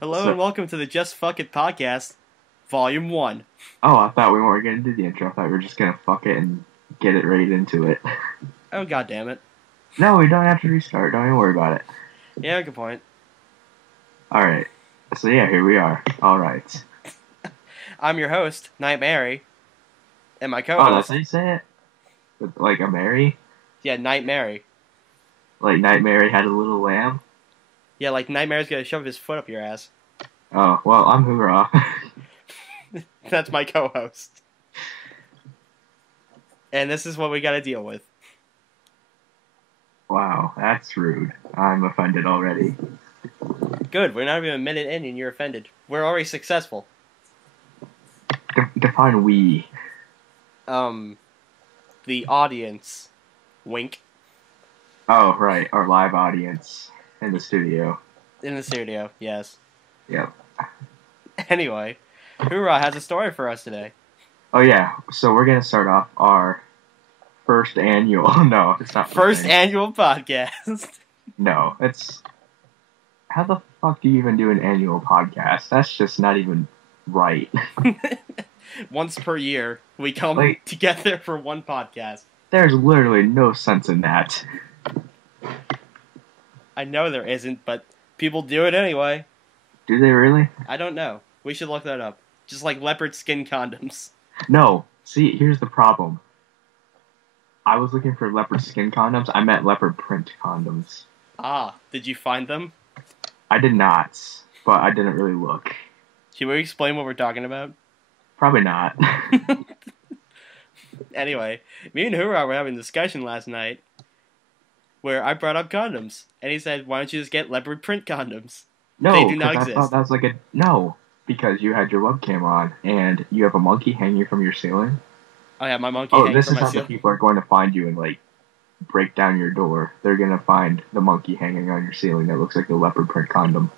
Hello and So, welcome to the Just Fuck It podcast, Volume 1. oh, I thought we weren't going to do the intro. I thought we were just going to fuck it and get it right into it. Oh, god damn it. No, we don't have to restart. Don't even worry about it. Yeah, good point. Alright. So, yeah, here we are. Alright. I'm your host, Knightmari, and my Oh, that's co-host, how you say it? Like a Mary? yeah, Knightmari. Like Knightmare had a little lamb? Yeah, like Knightmari's gonna shove his foot up your ass. Oh, well, I'm Hoorah. That's my co-host. And this is what we gotta deal with. Wow, that's rude. I'm offended already. Good, we're not even a minute in and you're offended. We're already successful. Define we. The audience. Wink. Oh, right, our live audience in the studio. In the studio, yes. Yep. Anyway, Hoorah has a story for us today. Oh, yeah, so we're going to start off our first annual. No, it's not First annual podcast. No, it's how the fuck do you even do an annual podcast? That's just not even right. Once per year, we come Like, together for one podcast. there's literally no sense in that. I know there isn't, but people do it anyway. Do they really? I don't know. We should look that up. Just like leopard skin condoms. No. See, here's the problem. I was looking for leopard skin condoms. I meant leopard print condoms. Ah, did you find them? I did not, but I didn't really look. Should we explain what we're talking about? Probably not. Anyway, me and Hoorah were having a discussion last night where I brought up condoms. And he said, why don't you just get leopard print condoms? No, They do not because I exist. thought that was like a no. Because you had your webcam on and you have a monkey hanging from your ceiling. I have my monkey Oh, hanging this from is my how the ceiling. people are going to find you and like break down your door. They're gonna find the monkey hanging on your ceiling that looks like a leopard print condom.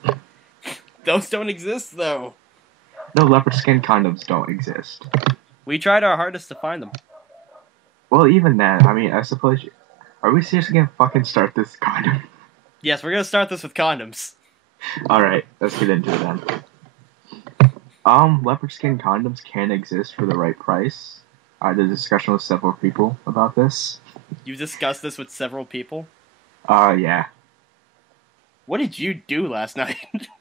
Those don't exist, though. No, leopard skin condoms don't exist. We tried our hardest to find them. Well, even then, I mean, I suppose. Are we seriously gonna fucking start this condom? Yes, we're going to start this with condoms. All right, let's get into it then. Leopard skin condoms can exist for the right price. I had a discussion with several people about this. You discussed this with several people. Yeah. What did you do last night?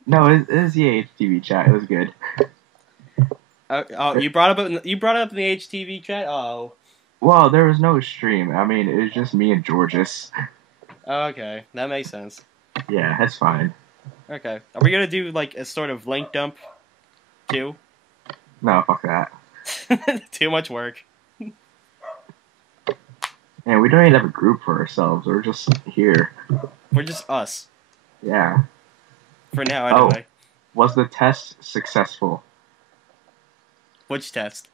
No, it was the HTV chat. It was good. You brought it up in the HTV chat. Oh, Well, there was no stream. I mean, it was just me and Georges. okay, that makes sense. Yeah, that's fine. Okay, are we gonna do like a sort of link dump, too? No, fuck that. Too much work. Man, we don't even have a group for ourselves. We're just here. We're just us Yeah. for now, Oh. anyway. Was the test successful? Which test?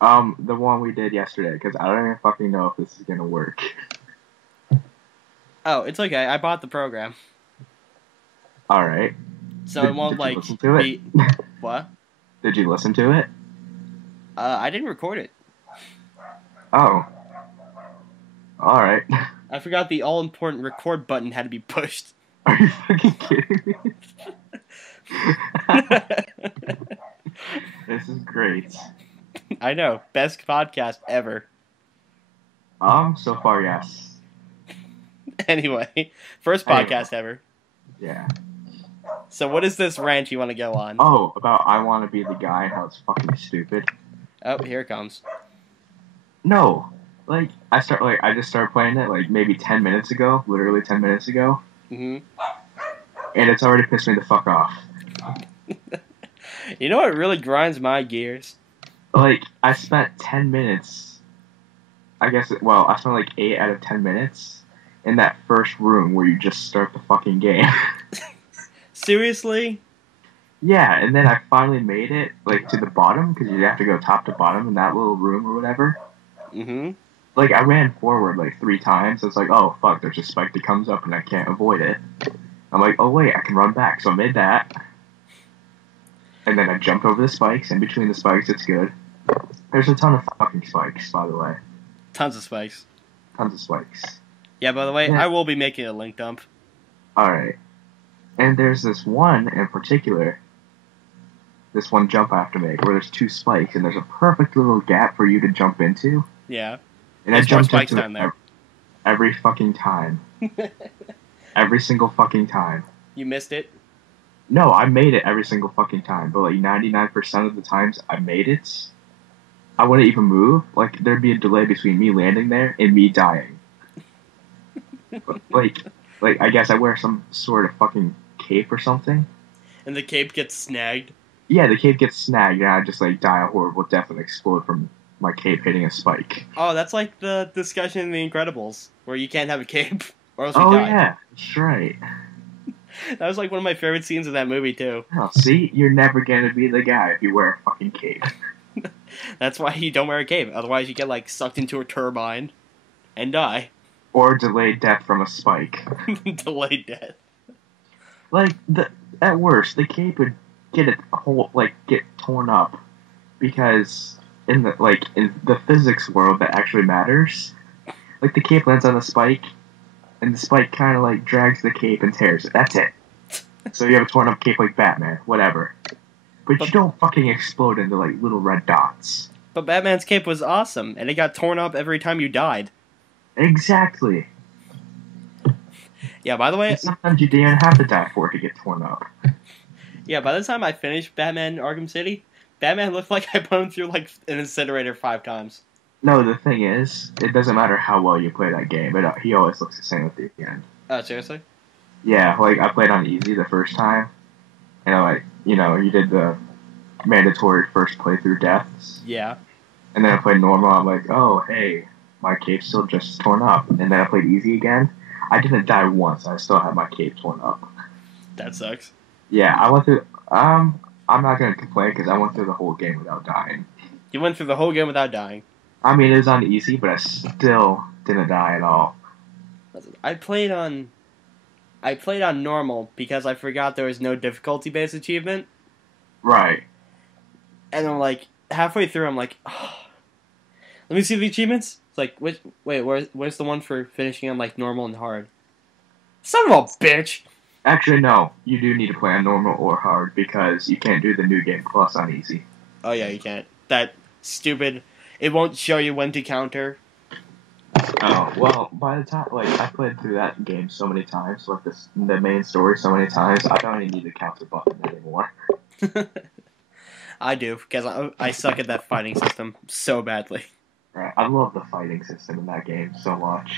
The one we did yesterday, because I don't even fucking know if this is gonna work. Oh, it's okay. I bought the program, Alright. so it won't Did you like listen to it? be. What? Did you listen to it? I didn't record it. Oh. Alright. I forgot the all-important record button had to be pushed. Are you fucking kidding me? This is great. I know, best podcast ever. So far, yes. Anyway, first podcast ever. Yeah. So what is this rant you want to go on? Oh, about I want to be the guy, how it's fucking stupid. Oh, here it comes. No. Like, I just started playing it, like, maybe 10 minutes ago. Literally 10 minutes ago. Hmm. And it's already pissed me the fuck off. You know what really grinds my gears? Like, I spent 10 minutes, I spent like 8 out of 10 minutes in that first room where you just start the fucking game. Seriously? Yeah, and then I finally made it, like, to the bottom, because you have to go top to bottom in that little room or whatever. Mm-hmm. Like, I ran forward, like, 3 times. It's like, oh, fuck, there's a spike that comes up and I can't avoid it. I'm like, oh, wait, I can run back. So I made that. And then I jumped over the spikes. In between the spikes, it's good. There's a ton of fucking spikes, by the way. Tons of spikes. Tons of spikes. Yeah, by the way, Yeah. I will be making a link dump. Alright. And there's this one in particular, this one jump I have to make, where there's two spikes, and there's a perfect little gap for you to jump into. Yeah. And I There's more jumped spikes into down it there. every fucking time. Every single fucking time. You missed it? No, I made it every single fucking time, but like 99% of the times I made it, I wouldn't even move. Like, there'd be a delay between me landing there and me dying. like, I guess I wear some sort of fucking cape or something. And the cape gets snagged? Yeah, the cape gets snagged, and I just, like, die a horrible death and explode from my cape hitting a spike. Oh, that's like the discussion in The Incredibles, where you can't have a cape, or else you Oh, die. yeah, that's right. That was like one of my favorite scenes of that movie, too. Oh, see? You're never gonna be the guy if you wear a fucking cape. That's why you don't wear a cape. Otherwise, you get, like, sucked into a turbine and die. Or delayed death from a spike. Delayed death. Like, at worst, the cape would get torn up. Because in the physics world that actually matters, like, the cape lands on the spike, and the spike kind of, like, drags the cape and tears it. That's it. So you have a torn up cape like Batman, whatever. But you don't fucking explode into, like, little red dots. But Batman's cape was awesome, and it got torn up every time you died. Exactly. Yeah, by the way... And sometimes you didn't even have to die for it to get torn up. Yeah, by the time I finished Batman Arkham City, Batman looked like I put him through, like, an incinerator 5 times. No, the thing is, it doesn't matter how well you play that game, he always looks the same at the end. Oh, seriously? Yeah, like, I played on easy the first time, and, like, you did the mandatory first playthrough deaths. Yeah. And then I played normal, I'm like, oh, hey, my cape's still just torn up. And then I played easy again. I didn't die once, I still had my cape torn up. That sucks. Yeah, I went through, I'm not gonna complain, because I went through the whole game without dying. You went through the whole game without dying. I mean, it was on easy, but I still didn't die at all. I played on normal because I forgot there was no difficulty-based achievement. Right. And I'm like, halfway through, I'm like, oh, let me see the achievements. It's like, where's the one for finishing on, like, normal and hard? Son of a bitch! Actually, no. You do need to play on normal or hard, because you can't do the New Game Plus on easy. Oh, yeah, you can't. That stupid... It won't show you when to counter. Oh, well, by the time, like, I played through that game so many times, like, the main story so many times, I don't even need the counter button anymore. I do, because I suck at that fighting system so badly. Right. I love the fighting system in that game so much.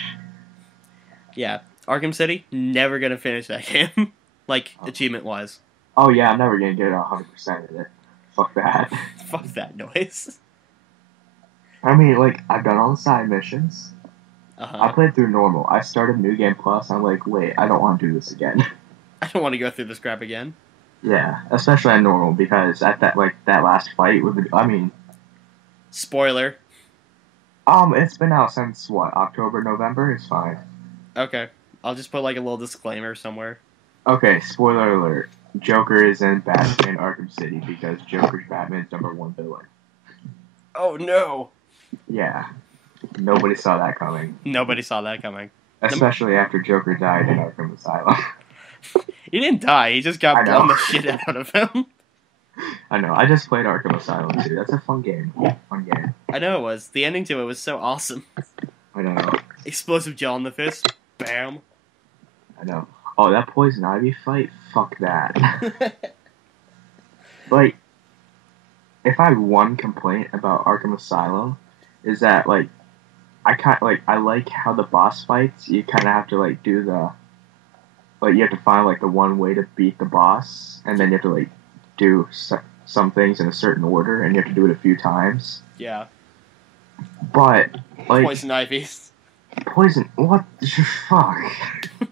Yeah, Arkham City, never gonna finish that game. Like, achievement-wise. Oh, yeah, I'm never gonna get 100% in it. Fuck that. Fuck that noise. I mean, like, I've done all the side missions. Uh-huh. I played through normal. I started New Game Plus, I'm like, wait, I don't want to do this again. I don't want to go through this crap again. Yeah, especially on normal, because at that last fight with Spoiler. It's been out since, what, October, November? It's fine. Okay. I'll just put, like, a little disclaimer somewhere. Okay, spoiler alert. Joker is in Batman Arkham City, because Joker's Batman's #1 villain. Oh, no! Yeah. Nobody saw that coming. Nobody saw that coming. Especially after Joker died in Arkham Asylum. He didn't die, he just got blown the shit out of him. I know, I just played Arkham Asylum too. That's a fun game. Fun game. I know it was. The ending to it was so awesome. I know. Explosive gel in the fist. Bam. I know. Oh, that Poison Ivy fight? Fuck that. Like, if I had one complaint about Arkham Asylum, is that, like, I like how the boss fights, you kind of have to, like, do the, like, you have to find, like, the one way to beat the boss, and then you have to, like, do some things in a certain order, and you have to do it a few times. Yeah. But, like... Poison Ivy. What the fuck?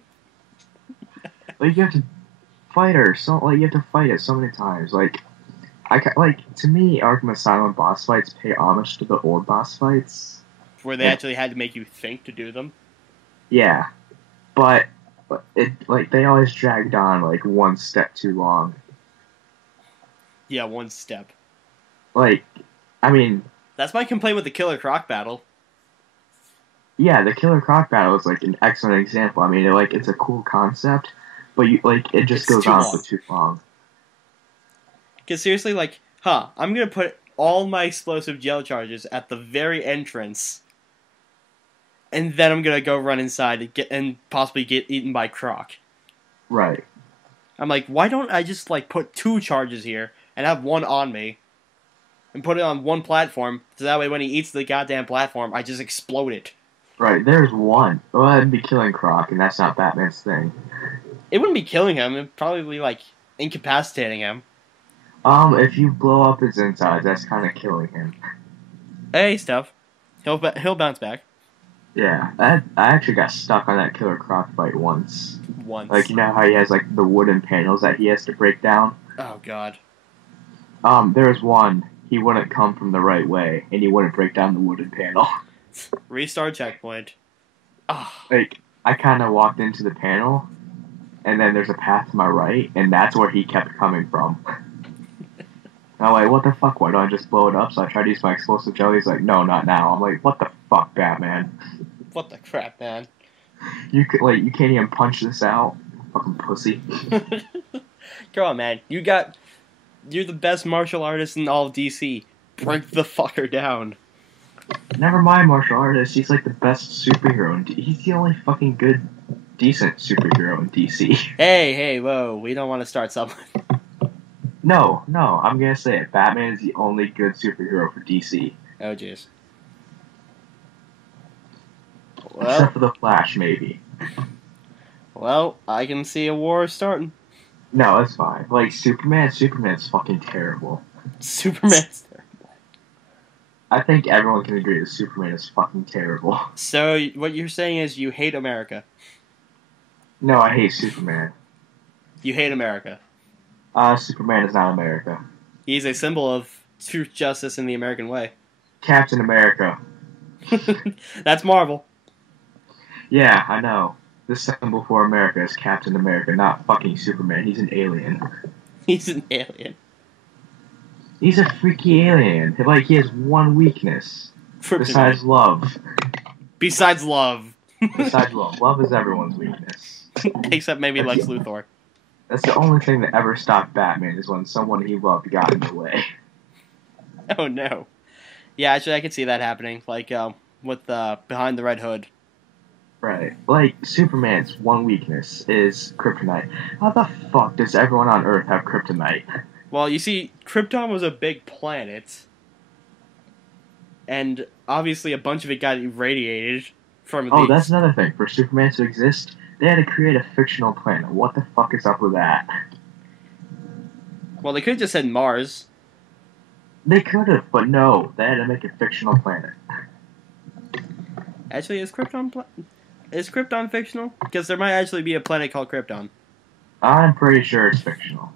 Like, you have to fight her, you have to fight it so many times, like... to me, Arkham Asylum boss fights pay homage to the old boss fights. Where they actually had to make you think to do them. Yeah. But they always dragged on, like, one step too long. Yeah, one step. Like, I mean... That's my complaint with the Killer Croc battle. Yeah, the Killer Croc battle is, like, an excellent example. I mean, it's a cool concept, but it just It's goes too on long. for too long. Because seriously, I'm gonna put all my explosive gel charges at the very entrance, and then I'm gonna go run inside and possibly get eaten by Croc. Right. I'm like, why don't I just put 2 charges here and have one on me, and put it on one platform, so that way when he eats the goddamn platform, I just explode it. Right. There's one. Well, I'd be killing Croc, and that's not Batman's thing. It wouldn't be killing him; it'd probably be incapacitating him. If you blow up his insides, that's kind of killing him. Hey, stuff. He'll bounce back. Yeah, I actually got stuck on that Killer Croc fight once. Once. You know how he has the wooden panels that he has to break down? Oh god. There was one, he wouldn't come from the right way, and he wouldn't break down the wooden panel. Restart checkpoint. Oh. I kind of walked into the panel, and then there's a path to my right, and that's where he kept coming from. I'm like, what the fuck, why don't I just blow it up? So I tried to use my explosive gel, he's like, no, not now. I'm like, what the fuck, Batman? What the crap, man? You can't even punch this out? Fucking pussy. Come on, man. You're the best martial artist in all of DC. Break the fucker down. Never mind martial artist, he's the best superhero he's the only fucking good, decent superhero in DC. Hey, whoa, we don't want to start something. No, I'm gonna say it. Batman is the only good superhero for DC. Oh, jeez. Except for the Flash, maybe. Well, I can see a war starting. No, that's fine. Superman's fucking terrible. Superman's terrible. I think everyone can agree that Superman is fucking terrible. So, what you're saying is you hate America. No, I hate Superman. You hate America. Superman is not America. He's a symbol of truth, justice, and the American way. Captain America. That's Marvel. Yeah, I know. The symbol for America is Captain America, not fucking Superman. He's an alien. He's an alien. He's a freaky alien. He has one weakness. Besides love. Besides love. Besides love. Love is everyone's weakness. Except maybe Lex Luthor. That's the only thing that ever stopped Batman, is when someone he loved got in the way. Oh no. Yeah, actually I could see that happening. With Behind the Red Hood. Right. Superman's one weakness is kryptonite. How the fuck does everyone on Earth have kryptonite? Well, you see, Krypton was a big planet. And obviously a bunch of it got irradiated from Oh, that's another thing. For Superman to exist, they had to create a fictional planet. What the fuck is up with that? Well, they could have just said Mars. They could have, but no. They had to make a fictional planet. Actually, is Krypton fictional? Because there might actually be a planet called Krypton. I'm pretty sure it's fictional.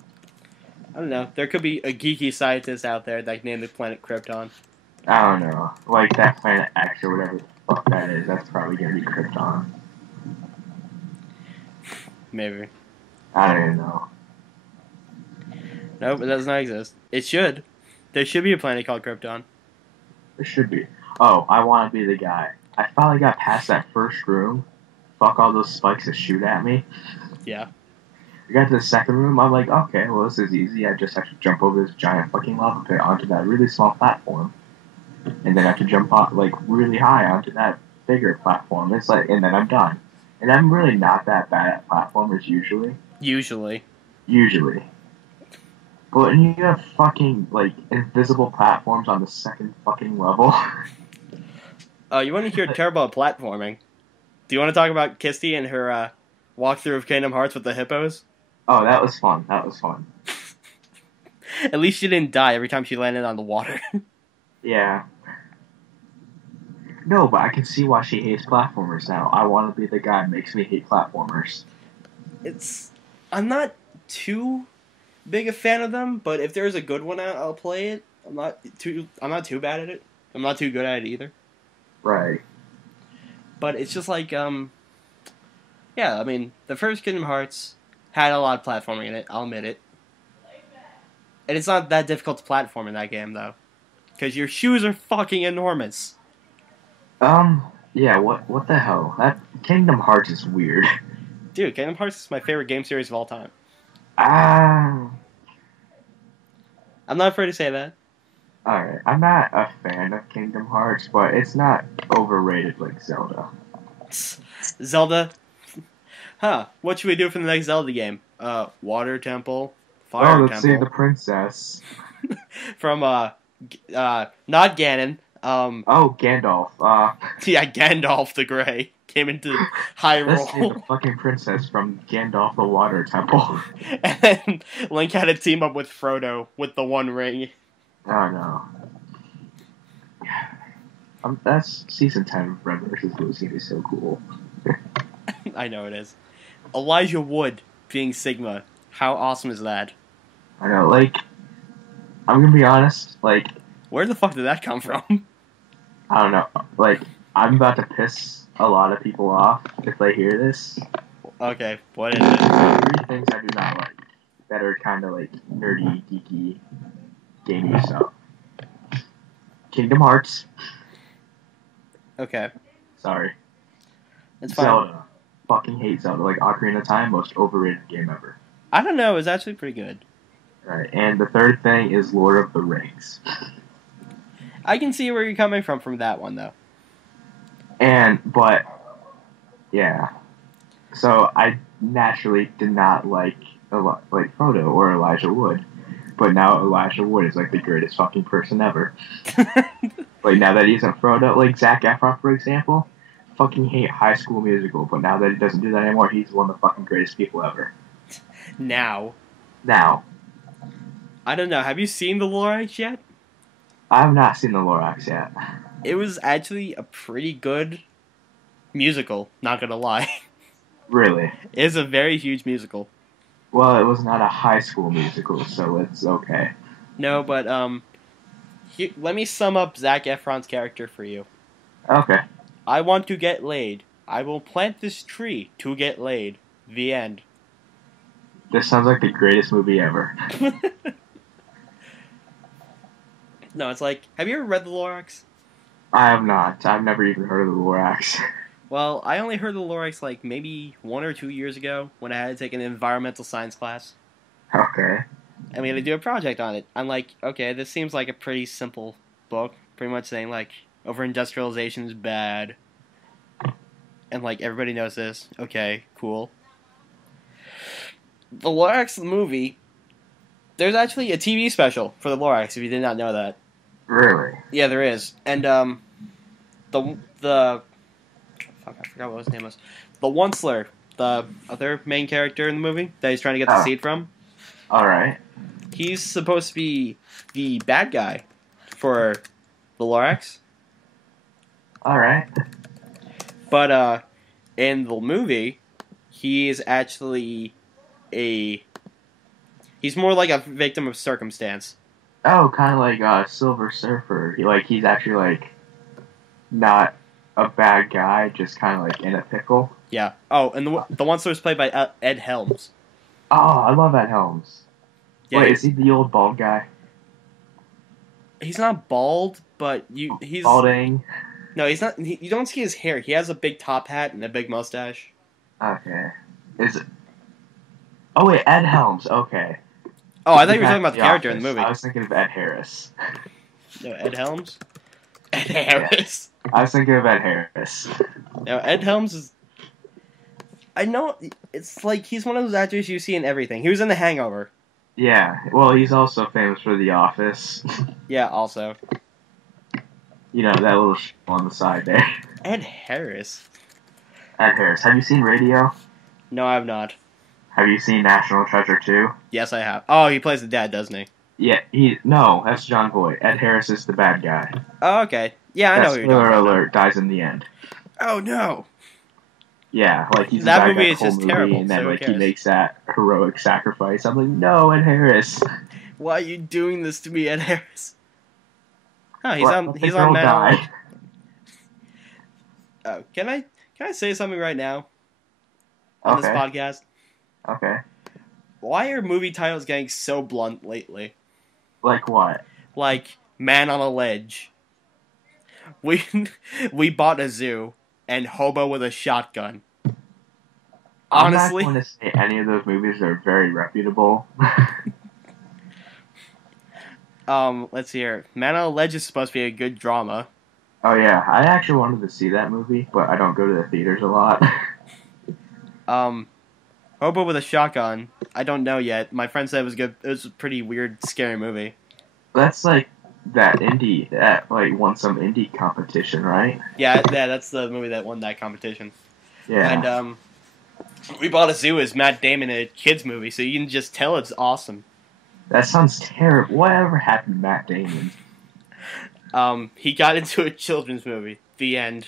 I don't know. There could be a geeky scientist out there that named the planet Krypton. I don't know. That planet X or whatever the fuck that is, that's probably gonna be Krypton. Maybe. I don't even know. Nope, it does not exist. It should. There should be a planet called Krypton. There should be. Oh, I want to be the guy. I finally got past that first room. Fuck all those spikes that shoot at me. Yeah. I got to the second room, I'm like, okay, well this is easy. I just have to jump over this giant fucking lava pit onto that really small platform. And then I have to jump off, really high onto that bigger platform. And then I'm done. And I'm really not that bad at platformers usually. Usually. But when you have fucking, invisible platforms on the second fucking level. Oh, you want to hear terrible platforming? Do you want to talk about Kisty and her walkthrough of Kingdom Hearts with the hippos? Oh, that was fun. At least she didn't die every time she landed on the water. Yeah. No, but I can see why she hates platformers now. I want to be the guy that makes me hate platformers. I'm not too big a fan of them, but if there's a good one out, I'll play it. I'm not too bad at it. I'm not too good at it either. Right. But it's just yeah, I mean, the first Kingdom Hearts had a lot of platforming in it, I'll admit it. And it's not that difficult to platform in that game, though. Because your shoes are fucking enormous. Yeah, what the hell? That Kingdom Hearts is weird. Dude, Kingdom Hearts is my favorite game series of all time. Ah, I'm not afraid to say that. alright. I'm not a fan of Kingdom Hearts, but it's not overrated like Zelda. Zelda. Huh. What should we do for the next Zelda game? Water Temple, Oh, Fire let's see the Temple. princess. From, not Ganon. Oh, Gandalf. Yeah, Gandalf the Grey came into Let's see the Hyrule. fucking princess from Gandalf the Water Temple. And then Link had to team up with Frodo with the One Ring. Oh no. That's season 10 of Red vs. Blue seems so cool. I know it is. Elijah Wood being Sigma. How awesome is that? I know, like, I'm gonna be honest, like, Where the fuck did that come from? I don't know, like, I'm about to piss a lot of people off if they hear this. Okay, what is it? Three things I do not like that are kind of like nerdy, geeky, gamey stuff. Kingdom Hearts. Okay, Sorry. it's fine. Zelda. Fucking hate Zelda. Like, Ocarina of Time, most overrated game ever. I don't know, it's actually pretty good. Right, and the third thing is Lord of the Rings. I can see where you're coming from that one, though. But, yeah. So, I naturally did not like Frodo or Elijah Wood. But now Elijah Wood is, like, the greatest fucking person ever. Like, now that he's a Frodo, like, Zac Efron, for example, fucking hate High School Musical, but now that he doesn't do that anymore, he's one of the fucking greatest people ever. Now. Now, I don't know, have you seen The Lorax yet? I have not seen the Lorax yet. It was actually a pretty good musical, not gonna lie. Really? It is a very huge musical. Well, it was not a High School Musical, so it's okay. No, but, let me sum up Zac Efron's character for you. Okay. I want to get laid. I will plant this tree to get laid. The end. This sounds like the greatest movie ever. No, it's like, have you ever read The Lorax? I have not. I've never even heard of the Lorax. Well, I only heard The Lorax like maybe 1 or 2 years ago when I had to take an environmental science class. Okay. And we had to do a project on it. I'm like, okay, this seems like a pretty simple book. Pretty much saying like, over-industrialization is bad. And like, everybody knows this. Okay, cool. The Lorax movie, there's actually a TV special for The Lorax, if you did not know that. Really? Yeah, there is. And, the fuck, I forgot what his name was. The Onceler, the other main character in the movie that he's trying to get the seed from. Alright. He's supposed to be the bad guy for the Lorax. Alright. But, in the movie, he is actually he's more like a victim of circumstance. Oh, kind of like Silver Surfer. He's actually, like, not a bad guy, just kind of, like, in a pickle. Yeah. Oh, and the Onceler is played by Ed Helms. Oh, I love Ed Helms. Yeah, Wait, is he the old bald guy? He's not bald, but he's... Balding? No, he's not... You don't see his hair. He has a big top hat and a big mustache. Okay. Is it... Oh, wait, Ed Helms. Okay. Oh, I thought you were talking about the character in the movie. I was thinking of Ed Harris. No, Ed Helms? Ed Harris. Yeah. I was thinking of Ed Harris. No, Ed Helms is... I know... It's like he's one of those actors you see in everything. He was in The Hangover. Yeah. Well, he's also famous for The Office. Yeah, also. You know, that little show on the side there. Ed Harris? Ed Harris. Have you seen Radio? No, I have not. Have you seen National Treasure 2? Yes, I have. Oh, he plays the dad, doesn't he? Yeah, no, that's John Voight. Ed Harris is the bad guy. Oh, okay. Yeah, I know who you're talking Spoiler about. alert, dies in the end. Oh, no. Yeah, like he's That the bad movie guy is the whole just movie, terrible, and then so who like he cares? makes that heroic sacrifice. I'm like, no, Ed Harris. Why are you doing this to me, Ed Harris? Oh, he's What? on. Let the He's on girl Man. die. Oh, can I say something right now on this Okay. podcast? Okay. Why are movie titles getting so blunt lately? Like what? Like Man on a Ledge. We bought a zoo and Hobo with a shotgun. I'm not Honestly. going to say any of those movies are very reputable. Let's see here. Man on the Ledge is supposed to be a good drama. Oh yeah, I actually wanted to see that movie, but I don't go to the theaters a lot. Hobo with a Shotgun. I don't know yet. My friend said it was good. It was a pretty weird, scary movie. That's like that like won some indie competition, right? Yeah, that's the movie that won that competition. Yeah. And We Bought a Zoo is Matt Damon in a kids movie, so you can just tell it's awesome. That sounds terrible. Whatever happened to Matt Damon? He got into a children's movie. The end.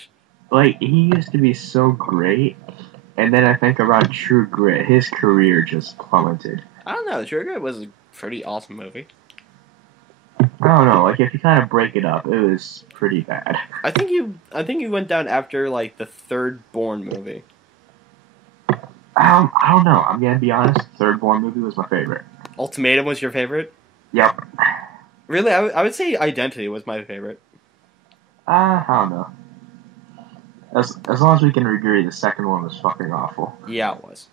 Like, he used to be so great, and then I think around True Grit, his career just plummeted. I don't know. True Grit was a pretty awesome movie. I don't know. Like, if you kind of break it up, it was pretty bad. I think you went down after like the third Bourne movie. I don't know. I'm gonna be honest. The third Bourne movie was my favorite. Ultimatum was your favorite? Yep. Really, I would say Identity was my favorite. I don't know. As long as we can agree, the second one was fucking awful. Yeah, it was.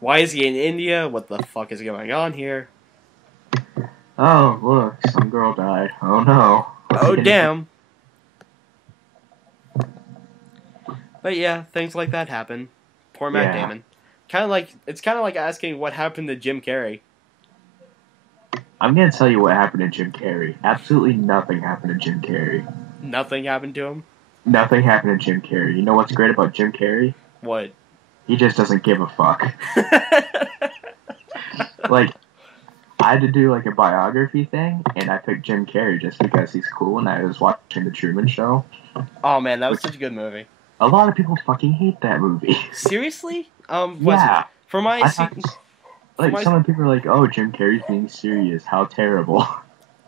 Why is he in India? What the fuck is going on here? Oh, look, some girl died. Oh no. Oh, damn. But yeah, things like that happen. Poor Matt Damon. It's kind of like asking what happened to Jim Carrey. I'm gonna tell you what happened to Jim Carrey. Absolutely nothing happened to Jim Carrey. Nothing happened to him? Nothing happened to Jim Carrey. You know what's great about Jim Carrey? What? He just doesn't give a fuck. Like, I had to do like a biography thing, and I picked Jim Carrey just because he's cool, and I was watching The Truman Show. Oh man, that was such a good movie. A lot of people fucking hate that movie. Seriously? Yeah. For my some people are like, "Oh, Jim Carrey's being serious. How terrible."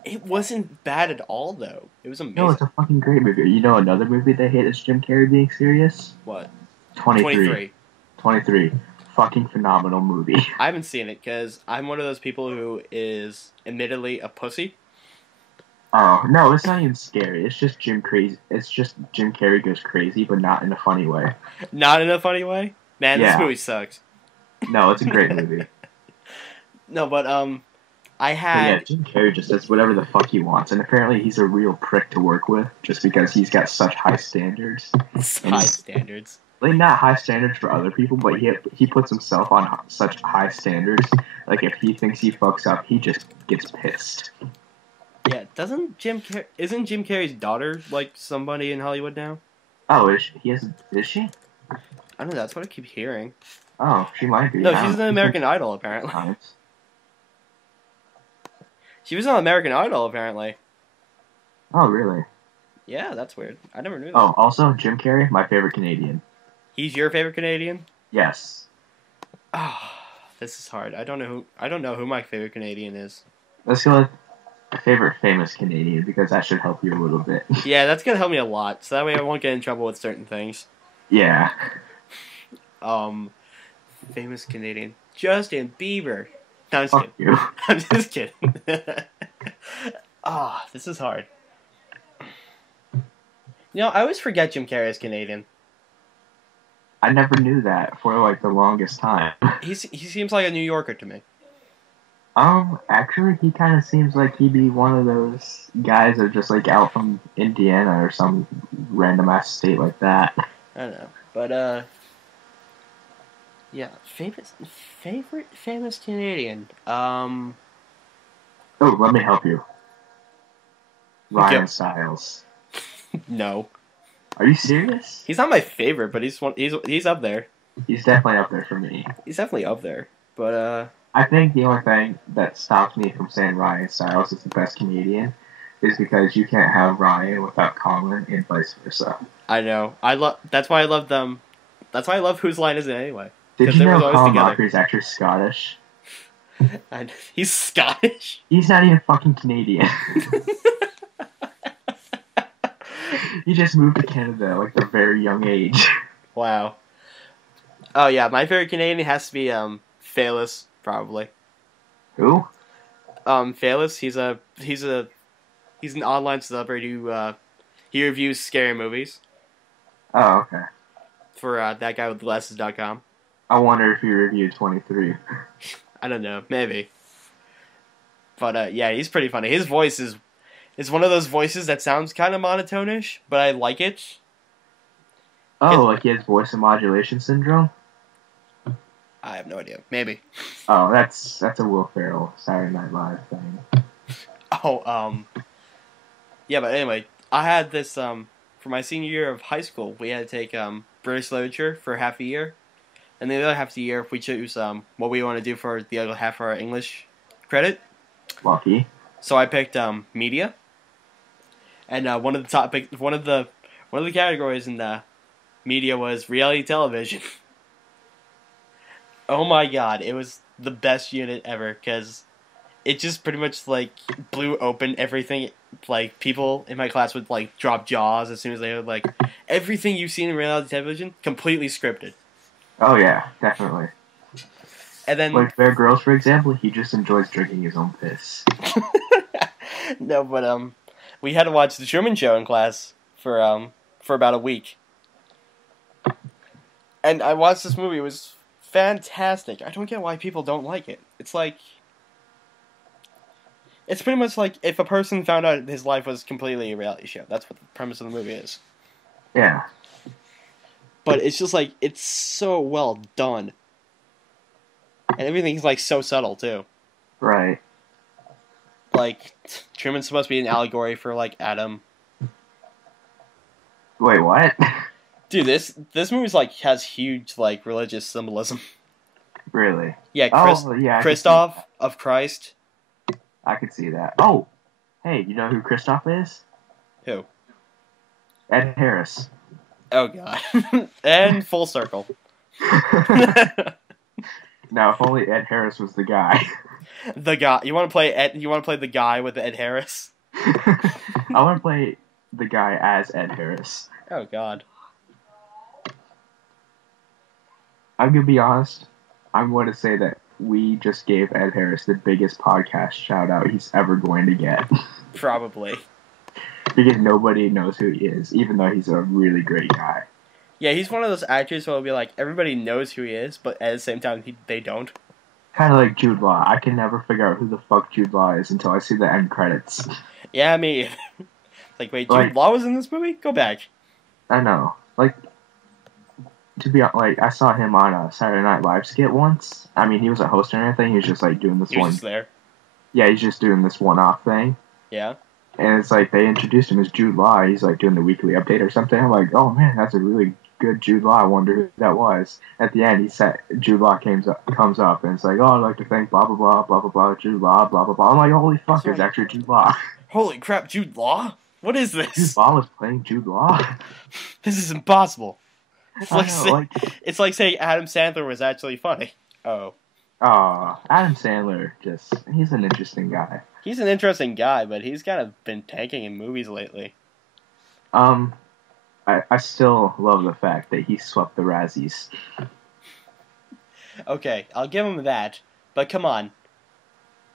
It wasn't bad at all, though. It was amazing. No, it's a fucking great movie. You know another movie they hate is Jim Carrey being serious? What? 23. 23. Fucking phenomenal movie. I haven't seen it because I'm one of those people who is admittedly a pussy. Oh no, it's not even scary. It's just Jim Carrey goes crazy, but not in a funny way. Not in a funny way? Man, Yeah. This movie sucks. No, it's a great movie. No, but I But had yeah, Jim Carrey just does whatever the fuck he wants, and apparently he's a real prick to work with, just because he's got such high standards. high standards. Like, not high standards for other people, but he puts himself on such high standards. Like, if he thinks he fucks up, he just gets pissed. Yeah, isn't Jim Carrey's daughter like somebody in Hollywood now? Oh, is she? I don't know. That's what I keep hearing. Oh, she might be. No, she's an American Idol apparently. Nice. She was on American Idol apparently. Oh, really? Yeah, that's weird. I never knew that. Oh, also, Jim Carrey, my favorite Canadian. He's your favorite Canadian? Yes. Ah, this is hard. I don't know who my favorite Canadian is. Let's go with favorite famous Canadian, because that should help you a little bit. Yeah, that's gonna help me a lot. So that way I won't get in trouble with certain things. Yeah. Famous Canadian. Justin Bieber. No, I'm just Fuck kidding. you. I'm just kidding. This is hard. You know, I always forget Jim Carrey is Canadian. I never knew that for like the longest time. He seems like a New Yorker to me. Actually, he kind of seems like he'd be one of those guys that are just like out from Indiana or some random ass state like that. I don't know, but yeah, favorite famous Canadian. Oh, let me help you. Ryan Okay. Stiles. No, Are you serious? he's not my favorite, but he's up there. He's definitely up there for me. He's definitely up there, but I think the only thing that stops me from saying Ryan Stiles is the best Canadian is because you can't have Ryan without Colin and vice versa. I know. That's why I love them. That's why I love Whose Line Is It Anyway? Did 'Cause you they were know always Colin together. Mockery is actually Scottish? And he's Scottish. He's not even fucking Canadian. He just moved to Canada at like a very young age. Wow. Oh yeah, my favorite Canadian has to be Phalis, probably. Who? Phalis, he's an online celebrity who he reviews scary movies Oh, okay. for that guy with glasses.com. I wonder if he reviewed 23. I don't know, maybe. But yeah, he's pretty funny. His voice is one of those voices that sounds kind of monotone-ish, but I like it. Oh, like he has voice modulation syndrome? I have no idea. Maybe. Oh, that's a Will Ferrell Saturday Night Live thing. Oh, yeah, but anyway, I had this, for my senior year of high school, we had to take, British literature for half a year. And the other half of the year, we choose, what we want to do for the other half of our English credit. Lucky. So I picked, media. And, one of the categories in the media was reality television. Oh my god, it was the best unit ever, because it just pretty much, like, blew open everything. Like, people in my class would, like, drop jaws as soon as they heard, like, everything you've seen in reality television, completely scripted. Oh yeah, definitely. And then... Like Bear Grylls, for example, he just enjoys drinking his own piss. No, but, we had to watch The Truman Show in class for about a week. And I watched this movie, it was fantastic. I don't get why people don't like it. It's like... It's pretty much like if a person found out his life was completely a reality show. That's what the premise of the movie is. Yeah. But it's just like, it's so well done. And everything's like so subtle too. Right. Like, Truman's supposed to be an allegory for like Adam. Wait, what? Dude, this movie's like has huge like religious symbolism. Really? Yeah, yeah, Christoph of Christ. I could see that. Oh, hey, you know who Christoph is? Who? Ed Harris. Oh god. And full circle. Now, if only Ed Harris was the guy. The guy. You want to play Ed? You want to play the guy with Ed Harris? I want to play the guy as Ed Harris. Oh god. I'm gonna be honest. I'm going to say that we just gave Ed Harris the biggest podcast shout out he's ever going to get. Probably. Because nobody knows who he is, even though he's a really great guy. Yeah, he's one of those actors who will be like, everybody knows who he is, but at the same time, they don't. Kind of like Jude Law. I can never figure out who the fuck Jude Law is until I see the end credits. Yeah, me. Like, wait, Jude Law was in this movie? Go back. I know. Like, to be honest, like, I saw him on a Saturday Night Live skit once. I mean, he wasn't hosting or anything. He was just, like, doing this He was just there. Yeah, he's just doing this one-off thing. Yeah. And it's like, they introduced him as Jude Law. He's, like, doing the weekly update or something. I'm like, oh, man, that's a really good Jude Law. I wonder who that was. At the end, Jude Law comes up, and it's like, oh, I'd like to thank blah, blah, blah, blah, blah, blah, Jude Law, blah, blah, blah. I'm like, holy fuck, it's actually Jude Law. Holy crap, Jude Law? What is this? Jude Law was playing Jude Law? This is impossible. It's like saying Adam Sandler was actually funny. Oh. Oh, Adam Sandler, he's an interesting guy. He's an interesting guy, but he's kind of been tanking in movies lately. I still love the fact that he swept the Razzies. Okay, I'll give him that, but come on.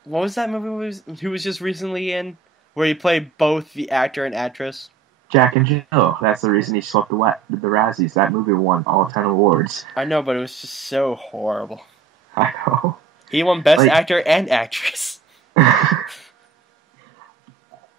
What was that movie he was just recently in? Where he played both the actor and actress? Jack and Jill. That's the reason he swept the Razzies. That movie won all 10 awards. I know, but it was just so horrible. I know. He won Best Actor and Actress.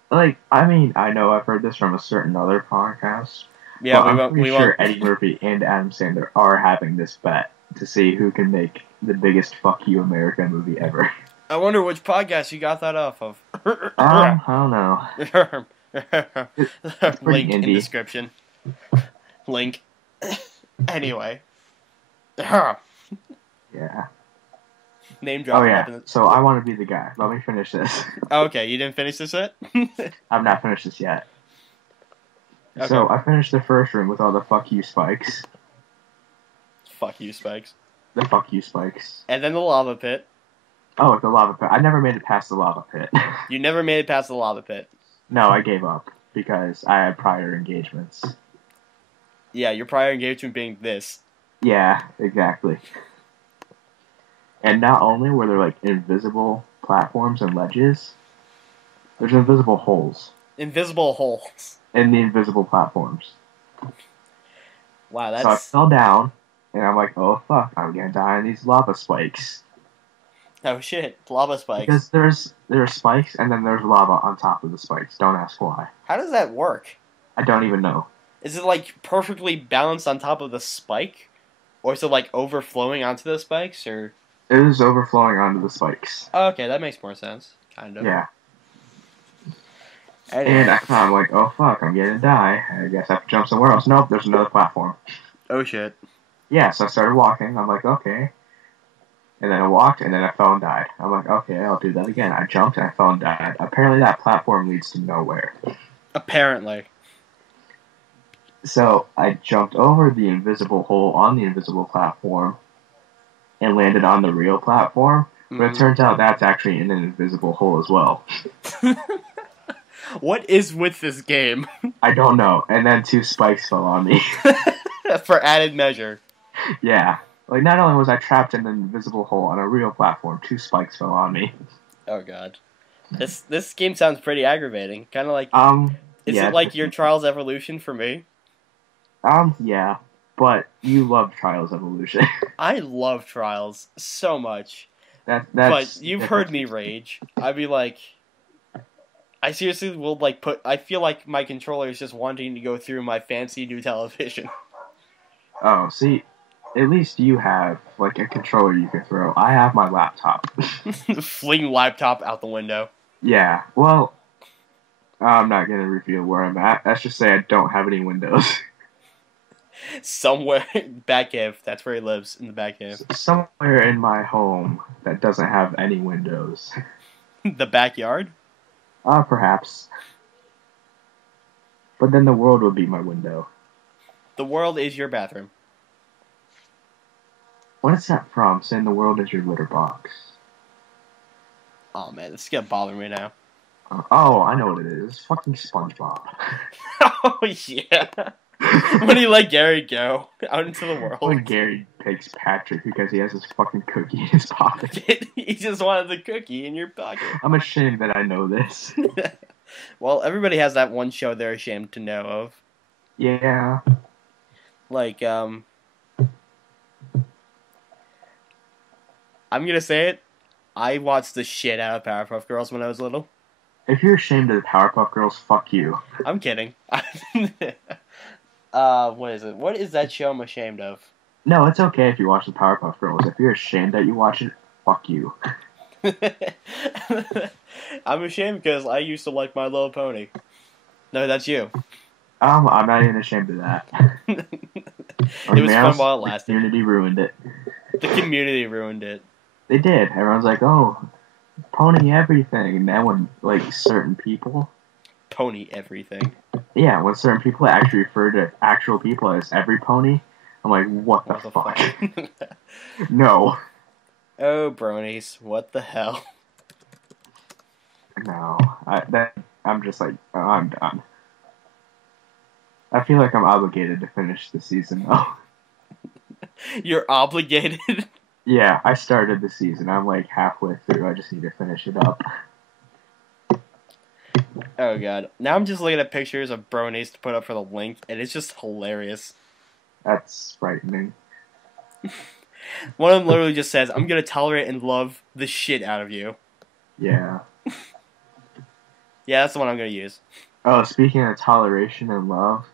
Like, I mean, I know I've heard this from a certain other podcast. Yeah, I'm pretty sure Eddie Murphy and Adam Sandler are having this bet to see who can make the biggest "fuck you, America" movie ever. I wonder which podcast you got that off of. I don't know. It's Link indie. in description. Link. Anyway. Yeah. Name drop. Oh yeah. So I want to be the guy. Let me finish this. Okay, you didn't finish this yet? I've not finished this yet. Okay. So I finished the first room with all the fuck you spikes. Fuck you, Spikes. The fuck you spikes. And then the lava pit. Oh, the lava pit. I never made it past the lava pit. You never made it past the lava pit. No, I gave up because I had prior engagements. Yeah, your prior engagement being this. Yeah, exactly. And not only were there like invisible platforms and ledges, there's invisible holes. Invisible holes. In the invisible platforms. Wow, that's... So I fell down, And I'm like, oh fuck, I'm gonna die on these lava spikes. Oh shit, lava spikes. Because there's spikes and then there's lava on top of the spikes. Don't ask why. How does that work? I don't even know. Is it like perfectly balanced on top of the spike? Or is it like overflowing onto the spikes? Or It is overflowing onto the spikes. oh, okay, that makes more sense. Kind of. Yeah. Anyway. And I'm like, oh fuck, I'm gonna die. I guess I have to jump somewhere else. Nope, there's another platform. Oh shit. Yeah, so I started walking. I'm like, okay. And then I walked, and then I fell and died. I'm like, okay, I'll do that again. I jumped, and I fell and died. Apparently that platform leads to nowhere. Apparently. So I jumped over the invisible hole on the invisible platform and landed on the real platform. But it turns out that's actually in an invisible hole as well. What is with this game? I don't know. And then 2 spikes fell on me. For added measure. Yeah. Like, not only was I trapped in an invisible hole on a real platform, 2 spikes fell on me. Oh god. This game sounds pretty aggravating. Kind of like... Is yeah, it like your Trials Evolution for me? Yeah. But you love Trials Evolution. I love Trials so much. That's but you've heard me rage. I'd be like... I seriously will, like, I feel like my controller is just wanting to go through my fancy new television. Oh, see... At least you have, like, a controller you can throw. I have my laptop. Fling laptop out the window. Yeah, well, I'm not going to reveal where I'm at. Let's just say I don't have any windows. Somewhere, Batcave. That's where he lives, in the Batcave. Somewhere in my home that doesn't have any windows. The backyard? Perhaps. But then the world would be my window. The world is your bathroom. What is that from, saying the world is your litter box? Oh man, this is gonna bother me now. Oh, I know what it is. It's fucking SpongeBob. Oh yeah. When he let Gary go out into the world. When Gary picks Patrick because he has his fucking cookie in his pocket. He just wanted the cookie in your pocket. I'm ashamed that I know this. Well, everybody has that one show they're ashamed to know of. Yeah. Like, I'm gonna say it. I watched the shit out of Powerpuff Girls when I was little. If you're ashamed of the Powerpuff Girls, fuck you. I'm kidding. What is it? What is that show I'm ashamed of? No, it's okay if you watch the Powerpuff Girls. If you're ashamed that you watch it, fuck you. I'm ashamed because I used to like My Little Pony. No, that's you. I'm not even ashamed of that. It was fun while it lasted. The community ruined it. The community ruined it. They did. Everyone's like, oh, pony everything. And then when, like, certain people... Pony everything. Yeah, when certain people actually refer to actual people as every pony, I'm like, what the fuck? No. Oh, bronies, what the hell? No. I'm just like, oh, I'm done. I feel like I'm obligated to finish the season, though. You're obligated? Yeah, I started the season. I'm like halfway through. I just need to finish it up. Oh god. Now I'm just looking at pictures of bronies to put up for the link, and it's just hilarious. That's frightening. One of them literally just says, I'm gonna tolerate and love the shit out of you. Yeah. Yeah, that's the one I'm gonna use. Oh, speaking of toleration and love,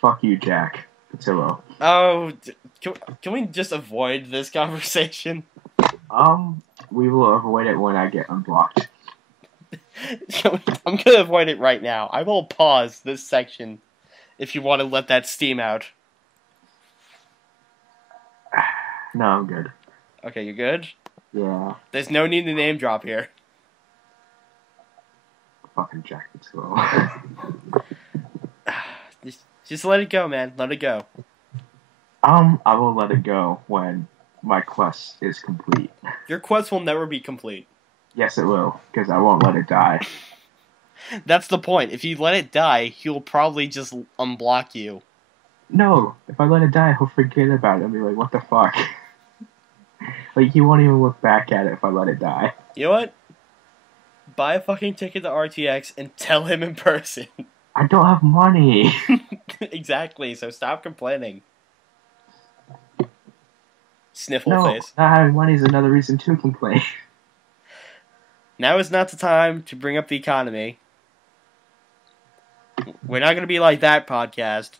fuck you, Jack Patillo. Oh, can we just avoid this conversation? We will avoid it when I get unblocked. I'm gonna avoid it right now. I will pause this section if you want to let that steam out. No, I'm good. Okay, you good? Yeah. There's no need to name drop here. Fucking Jack Patillo. Just let it go, man. Let it go. I will let it go when my quest is complete. Your quest will never be complete. Yes, it will, because I won't let it die. That's the point. If you let it die, he'll probably just unblock you. No, if I let it die, he'll forget about it and be like, what the fuck? Like, he won't even look back at it if I let it die. You know what? Buy a fucking ticket to RTX and tell him in person. I don't have money. Exactly, so stop complaining. Sniffle No, face. not having money is another reason to complain. Now is not the time to bring up the economy. We're not going to be like that podcast.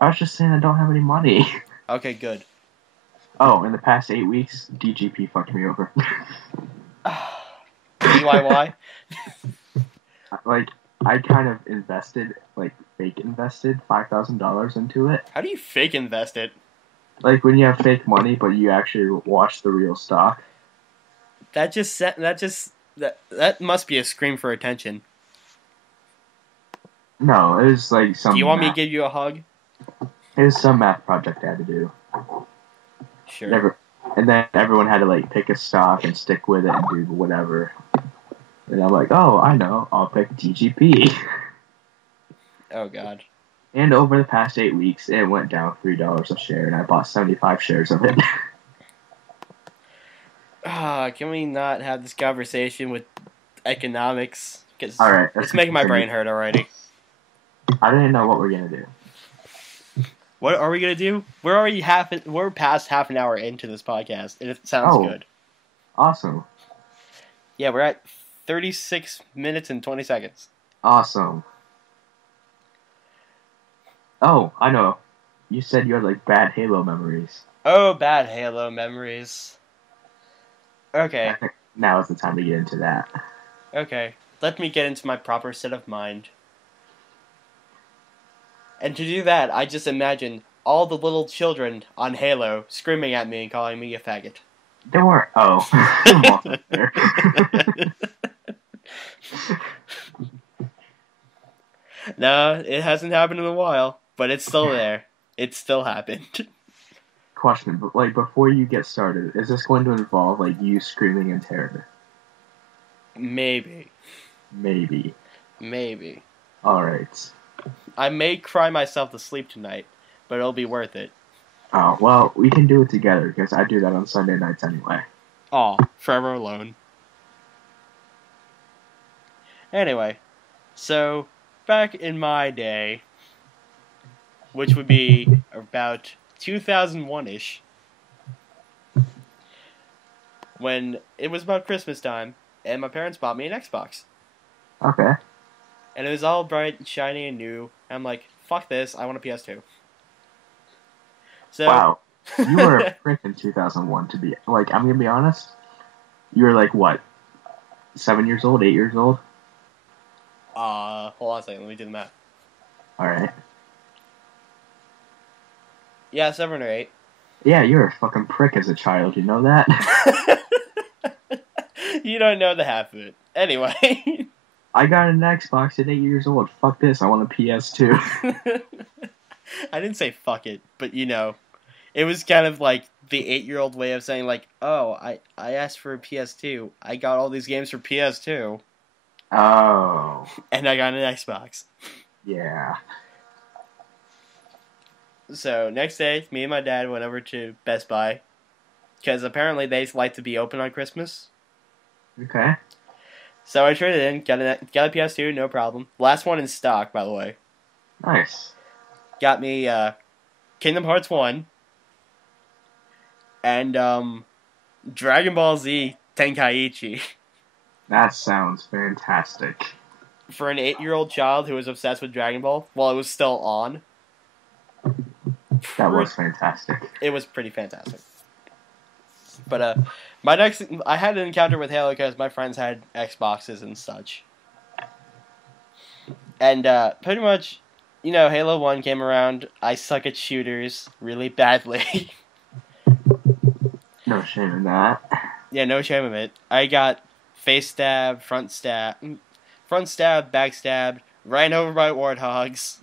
I was just saying I don't have any money. Okay, good. Oh, in the past 8 weeks, DGP fucked me over. DIY? Like, I kind of invested, like, fake invested $5,000 into it. How do you fake invest it? Like, when you have fake money, but you actually watch the real stock. That must be a scream for attention. No, it was like some. Do you want me to give you a hug? It was some math project I had to do. Sure. And then everyone had to like pick a stock and stick with it and do whatever. And I'm like, oh, I know, I'll pick DGP. Oh God. And over the past 8 weeks, it went down $3 a share, and I bought 75 shares of it. Can we not have this conversation with economics? Because All right, it's making my brain hurt already. I didn't know what we're gonna do. What are we gonna do? We're past half an hour into this podcast, and it sounds good. Awesome. Yeah, we're at 36 minutes and 20 seconds. Awesome. Oh, I know. You said you had like bad Halo memories. Oh, bad Halo memories. Okay. I think now is the time to get into that. Okay. Let me get into my proper state of mind. And to do that, I just imagine all the little children on Halo screaming at me and calling me a faggot. There were. Oh. There. No, it hasn't happened in a while, but it's still there. It still happened. Question, but like before you get started, is this going to involve like you screaming in terror? Maybe. Maybe. Alright. I may cry myself to sleep tonight, but it'll be worth it. Oh, well, we can do it together, because I do that on Sunday nights anyway. Aw, forever alone. Anyway, so, back in my day, which would be about 2001-ish, when it was about Christmas time, and my parents bought me an Xbox. Okay. And it was all bright and shiny and new, and I'm like, fuck this, I want a PS2. So, wow. You were a prick in 2001 to be... Like, I'm gonna be honest. You were like, what? 7 years old? 8 years old? hold on a second, let me do the math. Alright. Yeah, 7 or 8. Yeah, you were a fucking prick as a child, you know that? You don't know the half of it. Anyway. I got an Xbox at 8 years old. Fuck this, I want a PS2. I didn't say fuck it, but you know, it was kind of like the 8-year-old way of saying like, oh, I asked for a PS2. I got all these games for PS2. Oh. And I got an Xbox. Yeah. So, next day, me and my dad went over to Best Buy. Because apparently they like to be open on Christmas. Okay. So I traded in, got a PS2, no problem. Last one in stock, by the way. Nice. Got me Kingdom Hearts 1 and Dragon Ball Z Tenkaichi. That sounds fantastic. For an 8-year-old child who was obsessed with Dragon Ball while it was still on. That was fantastic. It was pretty fantastic. But I had an encounter with Halo because my friends had Xboxes and such. And pretty much, you know, Halo 1 came around. I suck at shooters really badly. No shame in that. Yeah, no shame of it. I got face stab, front stab, backstab, ran over by warthogs,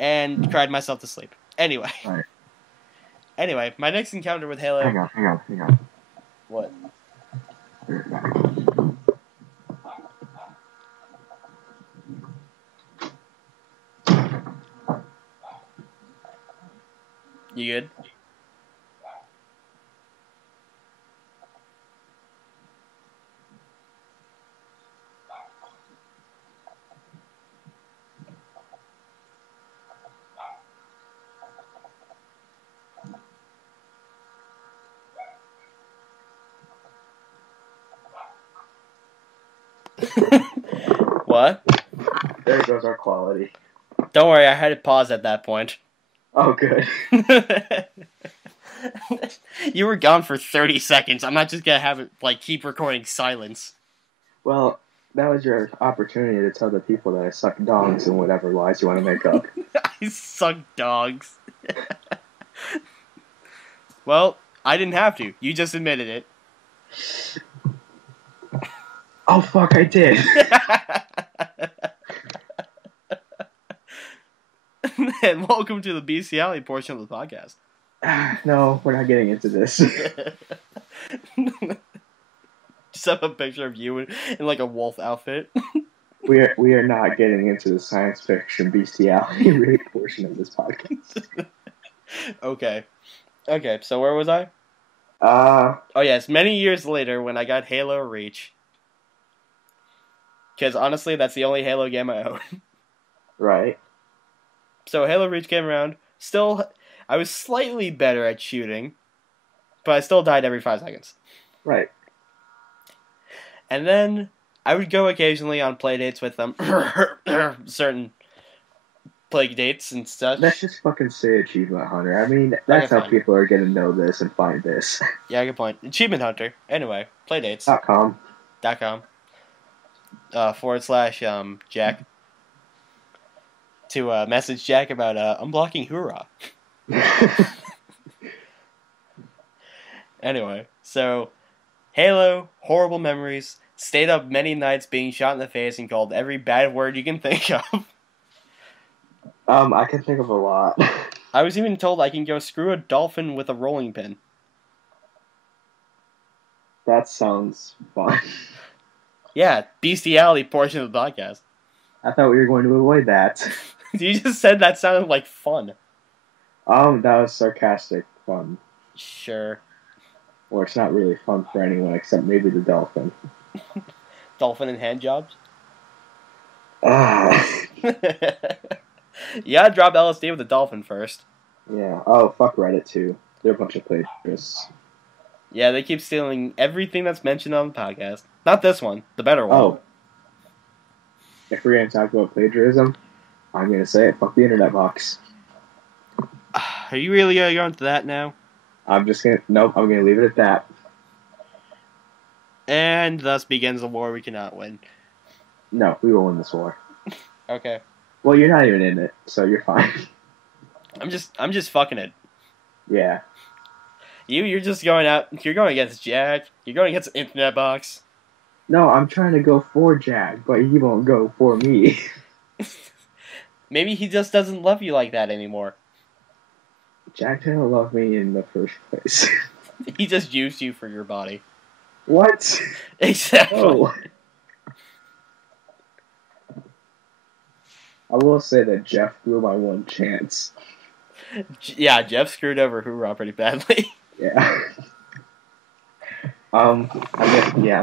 and cried myself to sleep. Anyway. Right. Anyway, my next encounter with Halo... Hang on. What? You good? What? There goes our quality. Don't worry, I had it paused at that point. Oh, good. You were gone for 30 seconds. I'm not just gonna have it, like, keep recording silence. Well, that was your opportunity to tell the people that I suck dongs and whatever lies you want to make up. I suck dogs. Well, I didn't have to. You just admitted it. Oh, fuck, I did. And welcome to the bestiality portion of the podcast. No, we're not getting into this. Just have a picture of you in like a wolf outfit. We are not getting into the science fiction bestiality portion of this podcast. Okay, so where was I? Oh yes, many years later when I got Halo Reach. Because honestly, that's the only Halo game I own. Right. So Halo Reach came around. Still, I was slightly better at shooting, but I still died every 5 seconds. Right. And then I would go occasionally on play dates with them. Certain play dates and stuff. Let's just fucking say Achievement Hunter. I mean, that's how people are gonna know this and find this. Yeah, good point. Achievement Hunter. Anyway, playdates. .com. /Jack. To message Jack about unblocking Hoorah. Anyway, so Halo, horrible memories, stayed up many nights being shot in the face and called every bad word you can think of. I can think of a lot. I was even told I can go screw a dolphin with a rolling pin. That sounds fun. Yeah, bestiality portion of the podcast. I thought we were going to avoid that. You just said that sounded like fun. That was sarcastic fun. Sure. Or it's not really fun for anyone except maybe the dolphin. Dolphin and hand jobs? Ah. You gotta drop LSD with the dolphin first. Yeah. Oh, fuck Reddit too. They're a bunch of plagiarists. Yeah, they keep stealing everything that's mentioned on the podcast. Not this one, the better one. Oh. If we're gonna talk about plagiarism, I'm gonna say it. Fuck the internet box. Are you really gonna go into that now? I'm gonna leave it at that. And thus begins a war we cannot win. No, we will win this war. Okay. Well, you're not even in it, so you're fine. I'm just fucking it. Yeah. You're just going out. You're going against Jack. You're going against the internet box. No, I'm trying to go for Jack, but he won't go for me. Maybe he just doesn't love you like that anymore. Jack didn't love me in the first place. He just used you for your body. What? Exactly. Oh. I will say that Jeff blew my one chance. Yeah, Jeff screwed over Hoorah pretty badly. Yeah. I'm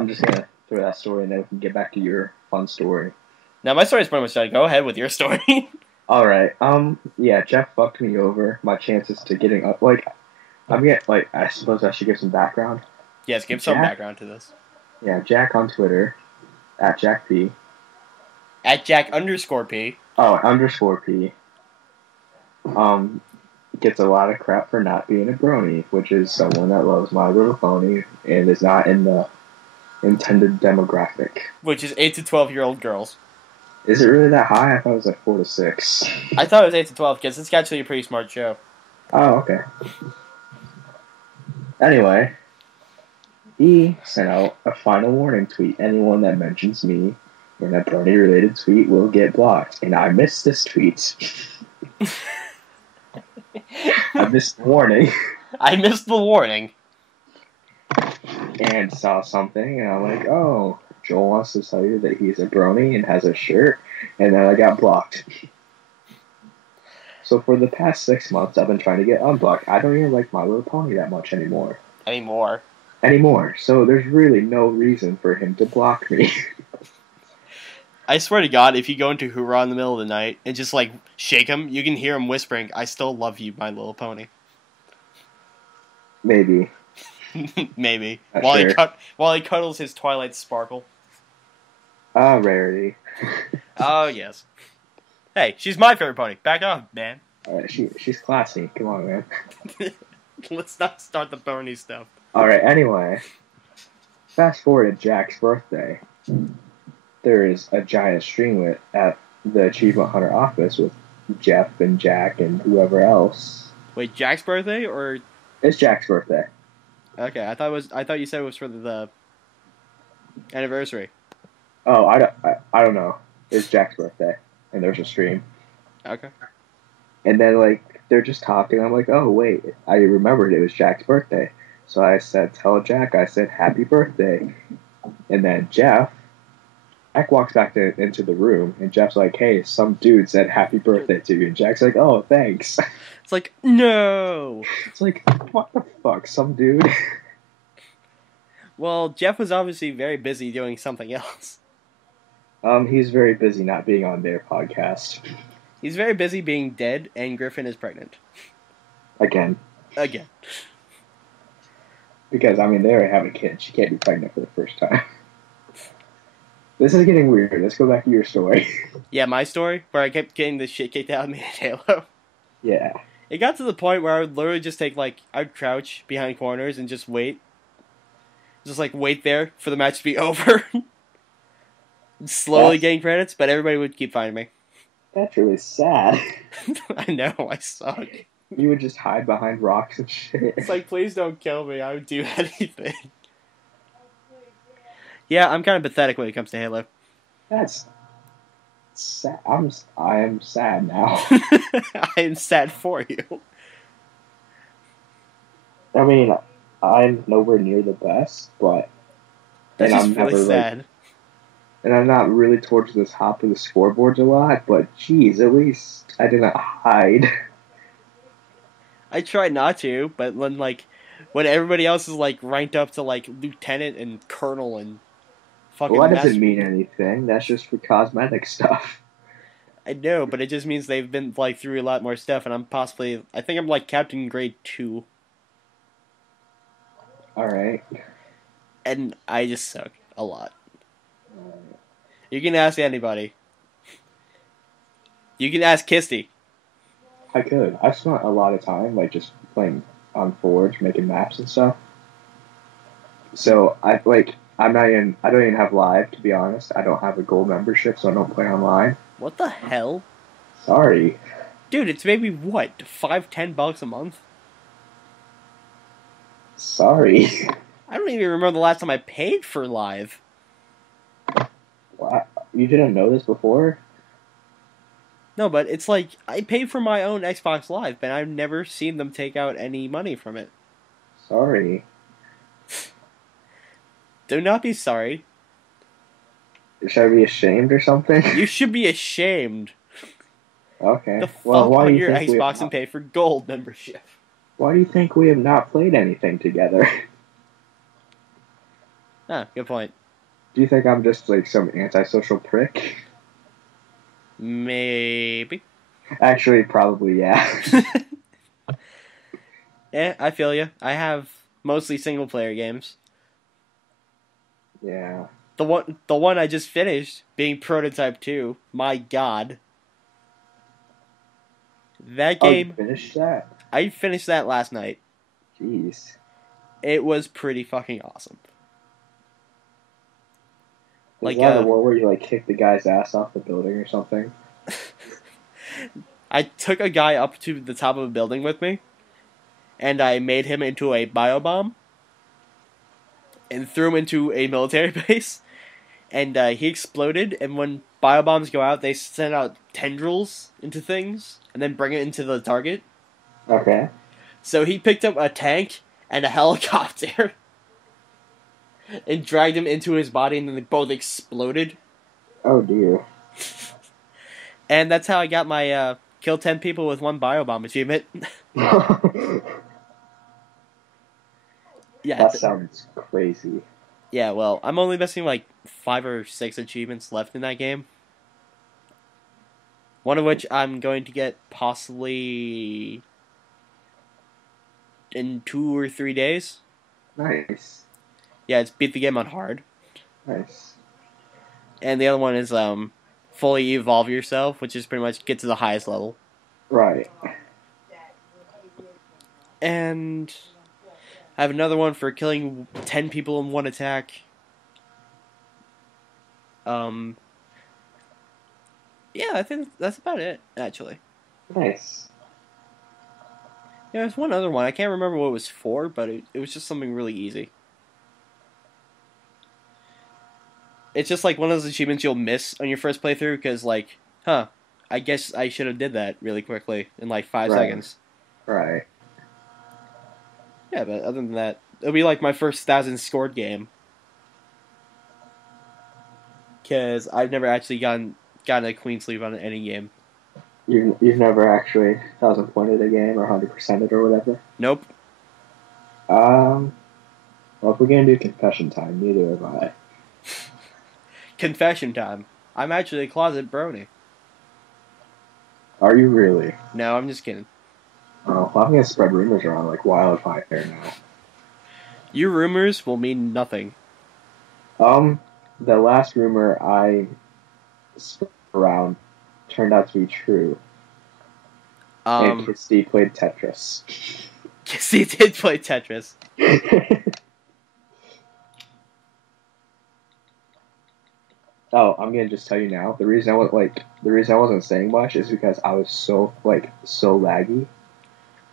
just gonna throw that story and then we can get back to your fun story. Now my story's pretty much done. Go ahead with your story. Alright, yeah, Jeff fucked me over. My chances to getting up, I suppose I should give some background. Yes, give some background to this. Yeah, Jack on Twitter, at Jack P. At Jack_P. Oh, _P. Gets a lot of crap for not being a brony, which is someone that loves My Little Pony and is not in the intended demographic. Which is 8 to 12-year-old girls. Is it really that high? I thought it was like 4 to 6. I thought it was 8 to 12 because it's actually a pretty smart show. Oh, okay. Anyway, he sent out a final warning tweet. Anyone that mentions me in a brony-related tweet will get blocked. And I missed this tweet. I missed the warning. I missed the warning. And saw something, and I'm like, oh, Joel wants to tell you that he's a brony and has a shirt, and then I got blocked. So for the past 6 months, I've been trying to get unblocked. I don't even like My Little Pony that much anymore. So there's really no reason for him to block me. I swear to God, if you go into Hoorah in the middle of the night and just, like, shake him, you can hear him whispering, I still love you, My Little Pony. Maybe. Maybe. While he While he cuddles his Twilight Sparkle. Ah, Rarity. Oh, yes. Hey, she's my favorite pony. Back off, man. She's classy. Come on, man. Let's not start the pony stuff. Alright, anyway. Fast forward to Jack's birthday. There is a giant streamlet at the Achievement Hunter office with Jeff and Jack and whoever else. Wait, Jack's birthday or? It's Jack's birthday. Okay, I thought you said it was for the anniversary. Oh, I don't know. It's Jack's birthday, and there's a stream. Okay. And then like they're just talking. I'm like, oh wait, I remembered it was Jack's birthday. So I said, tell Jack. I said, happy birthday. And then Jack walks back into the room, and Jeff's like, hey, some dude said happy birthday to you. And Jack's like, oh, thanks. It's like, no. It's like, what the fuck, some dude? Well, Jeff was obviously very busy doing something else. He's very busy not being on their podcast. He's very busy being dead, and Griffin is pregnant. Again. Because, I mean, they already have a kid. She can't be pregnant for the first time. This is getting weird. Let's go back to your story. Yeah, my story, where I kept getting the shit kicked out of me in Halo. Yeah. It got to the point where I would literally just take, like, I'd crouch behind corners and just wait. Just, like, wait there for the match to be over. Slowly getting credits, but everybody would keep finding me. That's really sad. I know, I suck. You would just hide behind rocks and shit. It's like, please don't kill me. I would do anything. Yeah, I'm kind of pathetic when it comes to Halo. That's sad. I am sad now. I am sad for you. I mean, I'm nowhere near the best, but That's just really never, sad. And I'm not really towards the top of the scoreboards a lot, but geez, at least I did not hide. I try not to, but when everybody else is like ranked up to like lieutenant and colonel and fucking. Well, that doesn't mean anything. That's just for cosmetic stuff. I know, but it just means they've been like through a lot more stuff, and I think I'm like Captain Grade 2. Alright. And I just suck a lot. You can ask anybody. You can ask Kisty. I could. I've spent a lot of time like just playing on Forge, making maps and stuff. So I don't even have live, to be honest. I don't have a gold membership, so I don't play online. What the hell? Sorry. Dude, it's maybe what, $5-10 a month? Sorry. I don't even remember the last time I paid for live. What? You didn't know this before? No, but it's like, I pay for my own Xbox Live, but I've never seen them take out any money from it. Sorry. Do not be sorry. Should I be ashamed or something? You should be ashamed. Okay. Well, why on do you your think Xbox and pay for gold membership. Why do you think we have not played anything together? Ah, good point. Do you think I'm just like some antisocial prick? Maybe. Actually, probably, yeah. Yeah, I feel you. I have mostly single player games. Yeah. The one I just finished, being Prototype 2, my god. That game... You finished that? I finished that last night. Jeez. It was pretty fucking awesome. Is that the one where you like kick the guy's ass off the building or something? I took a guy up to the top of a building with me, and I made him into a biobomb, and threw him into a military base, and he exploded, and when biobombs go out, they send out tendrils into things, and then bring it into the target. Okay. So he picked up a tank and a helicopter, and dragged him into his body, and then they both exploded. Oh dear. And that's how I got my kill 10 people with one biobomb achievement. Yeah, that sounds crazy. Yeah, well, I'm only missing like 5 or 6 achievements left in that game. One of which I'm going to get possibly in 2 or 3 days. Nice. Yeah, it's beat the game on hard. Nice. and the other one is fully evolve yourself, which is pretty much get to the highest level. Right. And I have another one for killing 10 people in one attack. Yeah, I think that's about it, actually. Nice. Yeah, there's one other one. I can't remember what it was for, but it was just something really easy. It's just like one of those achievements you'll miss on your first playthrough because, like, I guess I should have did that really quickly in like 5 seconds. Right. Yeah, but other than that, it'll be like my first 1,000 scored game. Because I've never actually gotten a clean sweep on any game. You've never actually 1,000-pointed a game or 100%ed or whatever? Nope. Well, if we're gonna do confession time, neither have I. Confession time. I'm actually a closet brony. Are you really? No, I'm just kidding. Oh, well, I'm gonna spread rumors around like wildfire now. Your rumors will mean nothing. The last rumor I spread around turned out to be true. And Kisty played Tetris. Kisty did play Tetris. Oh, I'm gonna just tell you now. The reason I wasn't saying much is because I was so laggy.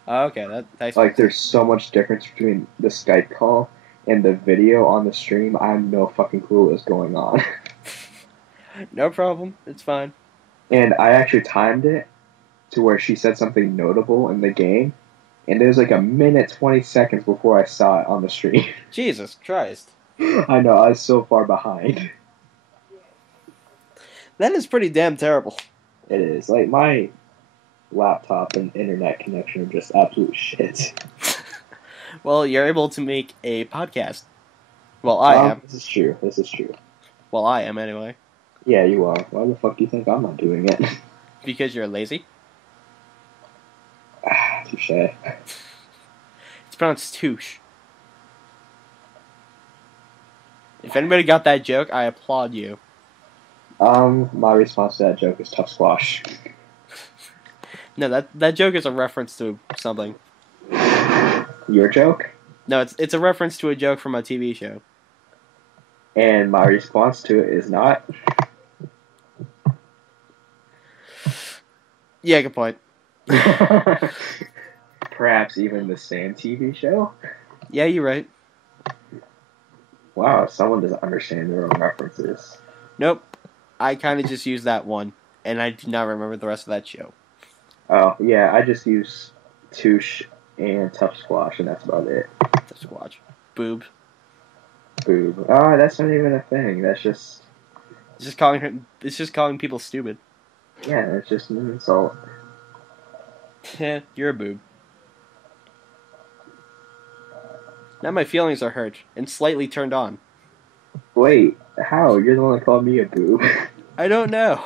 Okay, that's like there's so much difference between the Skype call and the video on the stream. I have no fucking clue what was going on. No problem. It's fine. And I actually timed it to where she said something notable in the game, and it was like a minute 20 seconds before I saw it on the stream. Jesus Christ. I know, I was so far behind. That is pretty damn terrible. It is. Like, my laptop and internet connection are just absolute shit. Well, you're able to make a podcast. Well, I am. This is true. Well, I am, anyway. Yeah, you are. Why the fuck do you think I'm not doing it? Because you're lazy? Touche. It's pronounced touche. If anybody got that joke, I applaud you. My response to that joke is tough squash. No, that joke is a reference to something. Your joke? No, it's a reference to a joke from a TV show. And my response to it is not? Yeah, good point. Perhaps even the same TV show? Yeah, you're right. Wow, someone doesn't understand their own references. Nope. I kind of just used that one, and I do not remember the rest of that show. Oh, yeah, I just use touche and tough squash, and that's about it. Tough squash. Boob. Boob. Oh, that's not even a thing. That's just... It's just calling people stupid. Yeah, it's just an insult. Yeah, you're a boob. Now my feelings are hurt and slightly turned on. Wait, how? You're the one that called me a boob. I don't know.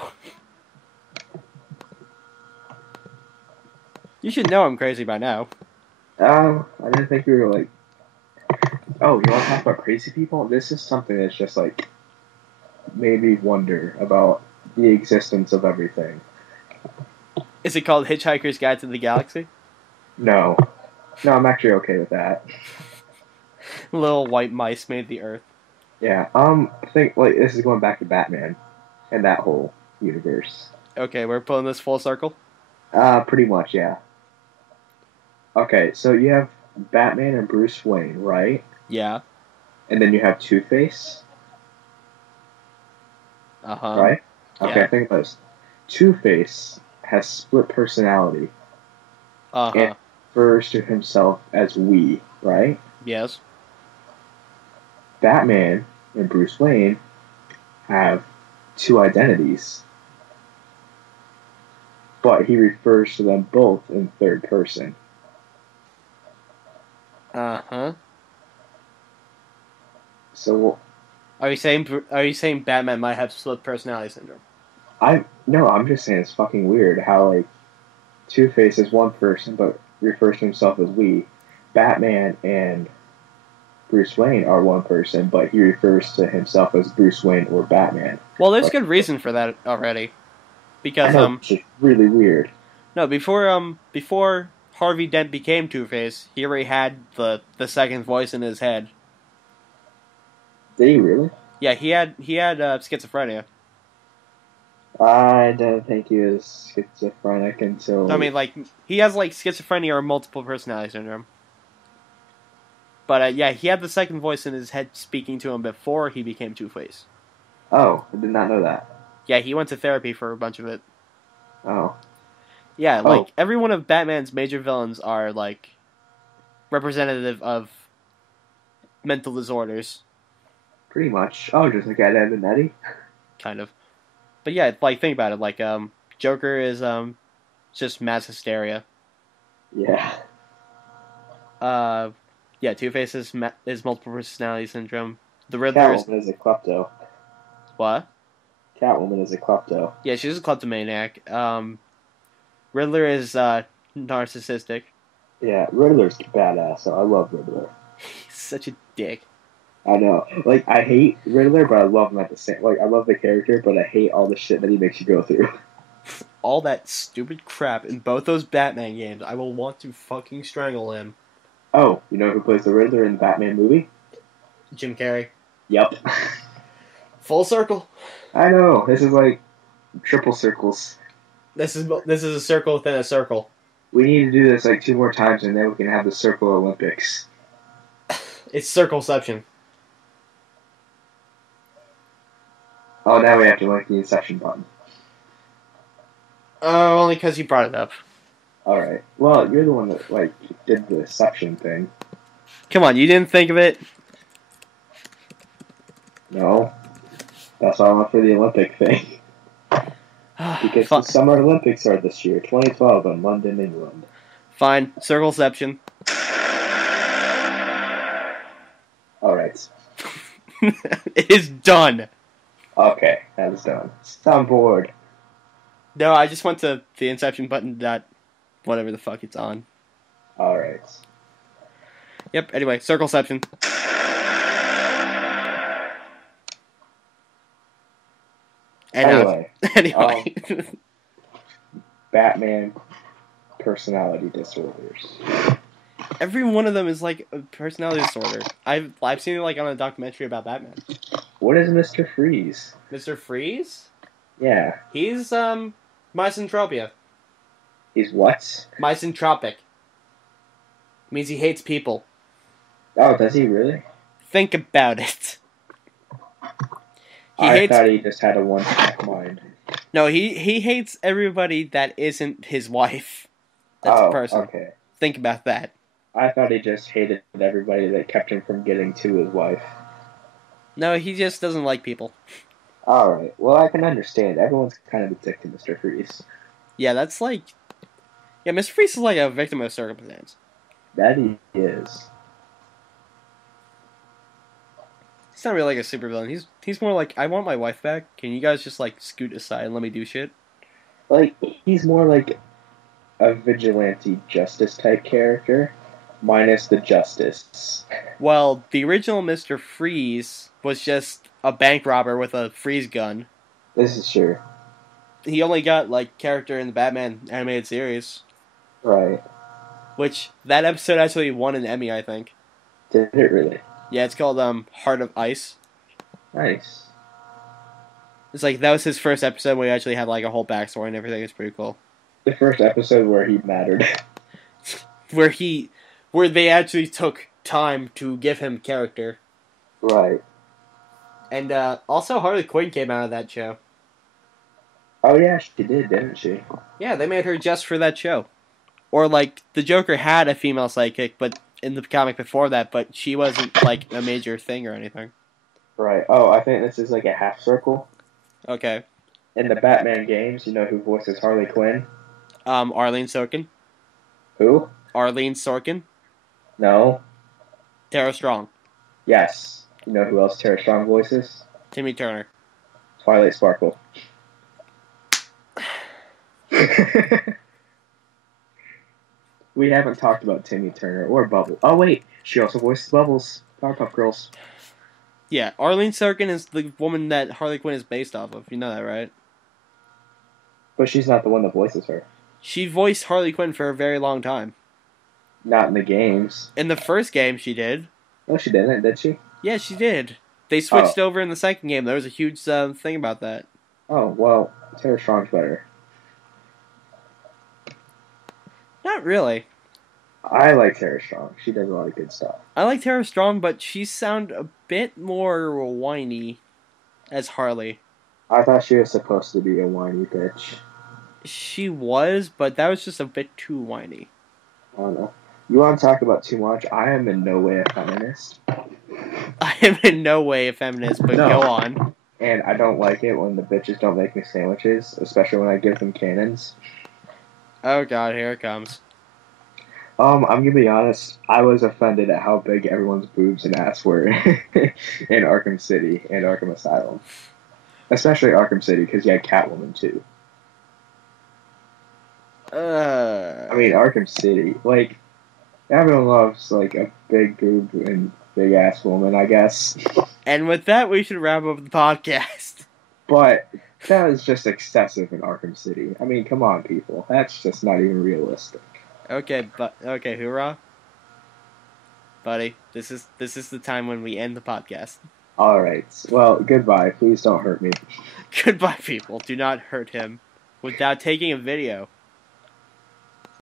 You should know I'm crazy by now. I didn't think you were like... Oh, you want to talk about crazy people? This is something that's just like... made me wonder about the existence of everything. Is it called Hitchhiker's Guide to the Galaxy? No. No, I'm actually okay with that. Little white mice made the Earth. Yeah, I think, like, this is going back to Batman and that whole universe. Okay, we're pulling this full circle? Pretty much, yeah. Okay, so you have Batman and Bruce Wayne, right? Yeah. And then you have Two-Face. Uh-huh. Right? Okay, Yeah. think about this. Two-Face has split personality. Uh-huh. And refers to himself as we, right? Yes. Batman and Bruce Wayne have two identities. But he refers to them both in third person. Uh-huh. So... Are you saying Batman might have split personality syndrome? No, I'm just saying it's fucking weird how, like, Two-Face is one person but refers to himself as we. Batman and Bruce Wayne are one person, but he refers to himself as Bruce Wayne or Batman. Well, there's Like, good reason for that already, I because know, it's just really weird. no, before Harvey Dent became Two-Face, he already had the second voice in his head. Did he really? Yeah, he had schizophrenia. I don't think he was schizophrenic until. I mean, like, he has like schizophrenia or multiple personality syndrome. But yeah, he had the second voice in his head speaking to him before he became Two-Face. Oh, I did not know that. Yeah, he went to therapy for a bunch of it. Oh. Yeah, Oh. like, every one of Batman's major villains are, like, representative of mental disorders. Pretty much. Oh, just like Ed, Ed and Eddie? Kind of. But yeah, like, think about it. Like, Joker is, just mass hysteria. Yeah. Yeah, Two-Face is multiple personality syndrome. The Riddler is... Catwoman is a klepto. What? Catwoman is a klepto. Yeah, she's a kleptomaniac. Riddler is, narcissistic. Yeah, Riddler's badass, so I love Riddler. He's such a dick. I know. Like, I hate Riddler, but I love him at the same... Like, I love the character, but I hate all the shit that he makes you go through. All that stupid crap in both those Batman games, I will want to fucking strangle him. Oh, you know who plays the Riddler in the Batman movie? Jim Carrey. Yep. Full circle. I know. This is like triple circles. This is a circle within a circle. We need to do this like 2 more times, and then we can have the Circle Olympics. It's circleception. Oh, now we have to like the Inception button. Oh, only because you brought it up. Alright. Well, you're the one that, like, did the Inception thing. Come on, you didn't think of it? No. That's why I went for the Olympic thing. Because the Summer Olympics are this year, 2012, in London, England. Fine. Circleception. Alright. It is done. Okay, that is done. I'm bored. No, I just went to the Inception button dot whatever the fuck it's on. Alright. Yep, anyway, circleception. Anyway. Anyway. Batman personality disorders. Every one of them is like a personality disorder. I've seen it like on a documentary about Batman. What is Mr. Freeze? Mr. Freeze? Yeah. He's misanthropia. He's what? Misanthropic. Means he hates people. Oh, does he really? Think about it. I thought he just had a one-track mind. No, he hates everybody that isn't his wife. That's a person. Okay. Think about that. I thought he just hated everybody that kept him from getting to his wife. No, he just doesn't like people. Alright, well I can understand. Everyone's kind of a dick to Mr. Freeze. Yeah, that's like... Yeah, Mr. Freeze is like a victim of circumstance. That he is. He's not really like a supervillain. He's more like, I want my wife back. Can you guys just like scoot aside and let me do shit? Like, he's more like a vigilante justice type character, minus the justice. Well, the original Mr. Freeze was just a bank robber with a freeze gun. This is true. He only got like character in the Batman animated series. Right. Which, that episode actually won an Emmy, I think. Did it really? Yeah, it's called Heart of Ice. Nice. It's like, that was his first episode where he actually had like a whole backstory and everything. It's pretty cool. The first episode where he mattered. where they actually took time to give him character. Right. And also Harley Quinn came out of that show. Oh yeah, she did, didn't she? Yeah, they made her just for that show. Or like, the Joker had a female sidekick, but in the comic before that, but she wasn't like a major thing or anything. Right. Oh, I think this is like a half circle. Okay. In the Batman games, you know who voices Harley Quinn? Arlene Sorkin. Who? Arlene Sorkin. No. Tara Strong. Yes. You know who else Tara Strong voices? Timmy Turner. Twilight Sparkle. We haven't talked about Timmy Turner or Bubbles. Oh wait, she also voices Bubbles. Powerpuff Girls. Yeah, Arlene Sorkin is the woman that Harley Quinn is based off of. You know that, right? But she's not the one that voices her. She voiced Harley Quinn for a very long time. Not in the games. In the first game, she did. No, she didn't, did she? Yeah, she did. They switched over in the second game. There was a huge thing about that. Oh, well, Tara Strong's better. Not really. I like Tara Strong. She does a lot of good stuff. I like Tara Strong, but she sounded a bit more whiny as Harley. I thought she was supposed to be a whiny bitch. She was, but that was just a bit too whiny. I don't know. You want to talk about too much? I am in no way a feminist. I am in no way a feminist, but go on. And I don't like it when the bitches don't make me sandwiches, especially when I give them cannons. Oh god, here it comes. I'm gonna be honest, I was offended at how big everyone's boobs and ass were in Arkham City and Arkham Asylum. Especially Arkham City, because you had Catwoman, too. I mean, Arkham City, like, everyone loves, like, a big boob and big ass woman, I guess. And with that, we should wrap up the podcast. But that is just excessive in Arkham City. I mean, come on, people. That's just not even realistic. Okay, hoorah. Buddy, this is the time when we end the podcast. Alright, well, goodbye. Please don't hurt me. Goodbye, people. Do not hurt him without taking a video.